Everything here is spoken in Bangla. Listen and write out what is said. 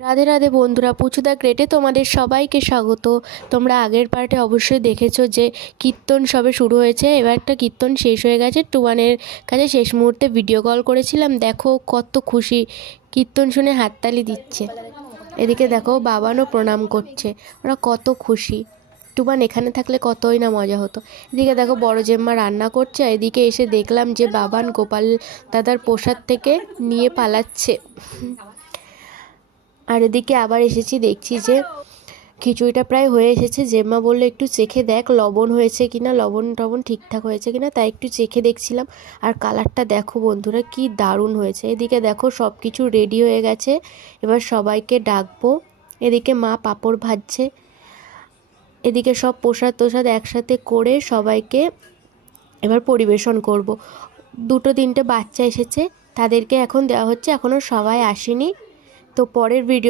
রাধে রাধে বন্ধুরা, পুচুদা ক্রেটে তোমাদের সবাইকে স্বাগত। তোমরা আগের পার্টে অবশ্যই দেখেছো যে কীর্তন সবে শুরু হয়েছে। এবার একটা কীর্তন শেষ হয়ে গেছে। টুবানের কাছে শেষ মুহূর্তে ভিডিও কল করেছিলাম, দেখো কত খুশি, কীর্তন শুনে হাততালি দিচ্ছে। এদিকে দেখো বাবানও প্রণাম করছে, ওরা কত খুশি। টুবান এখানে থাকলে কতই না মজা হতো। এদিকে দেখো বড় জেম্মা রান্না করছে, এদিকে এসে দেখলাম যে বাবান গোপাল দাদার প্রসাদ থেকে নিয়ে পালাচ্ছে। আর এদিকে আবার এসেছি, দেখছি যে খিচুড়িটা প্রায় হয়ে এসেছে। জেম্মা বললো একটু চেখে দেখ লবণ হয়েছে কিনা, লবণ টবণ ঠিকঠাক হয়েছে কিনা, তাই একটু চেখে দেখছিলাম। আর কালারটা দেখো বন্ধুরা কি দারুণ হয়েছে। এদিকে দেখো সব কিছু রেডি হয়ে গেছে, এবার সবাইকে ডাকবো। এদিকে মা পাঁপড় ভাজছে, এদিকে সব প্রসাদ একসাথে করে সবাইকে এবার পরিবেশন করব। 2-3টে বাচ্চা এসেছে, তাদেরকে এখন দেওয়া হচ্ছে, এখনও সবাই আসেনি। তো পরের ভিডিও